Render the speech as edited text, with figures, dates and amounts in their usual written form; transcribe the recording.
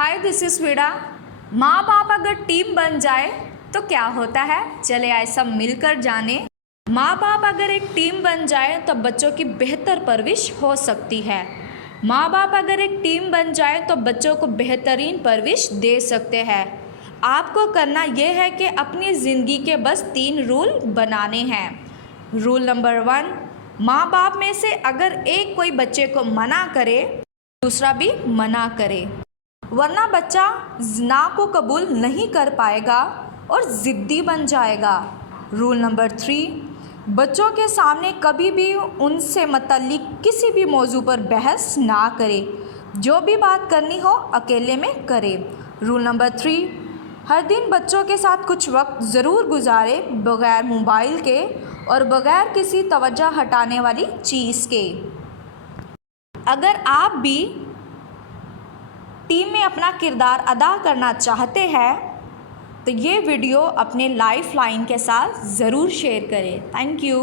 Hi this is Vida. माँ बाप अगर टीम बन जाए तो क्या होता है, चले आए सब मिलकर जाने। माँ बाप अगर एक टीम बन जाए तो बच्चों की बेहतर परवरिश हो सकती है। माँ बाप अगर एक टीम बन जाए तो बच्चों को बेहतरीन परवरिश दे सकते हैं। आपको करना यह है कि अपनी ज़िंदगी के बस 3 रूल बनाने हैं। रूल नंबर 1, माँ बाप में से अगर एक कोई बच्चे को मना करे, दूसरा भी मना करे, वरना बच्चा ना को कबूल नहीं कर पाएगा और ज़िद्दी बन जाएगा। रूल नंबर 3, बच्चों के सामने कभी भी उनसे मुतल्लिक किसी भी मौजू पर बहस ना करे, जो भी बात करनी हो अकेले में करे। रूल नंबर 3, हर दिन बच्चों के साथ कुछ वक्त ज़रूर गुजारे, बगैर मोबाइल के और बगैर किसी तवज्जो हटाने वाली चीज़ के। अगर आप भी टीम में अपना किरदार अदा करना चाहते हैं तो ये वीडियो अपने लाइफ लाइन के साथ ज़रूर शेयर करें। Thank you.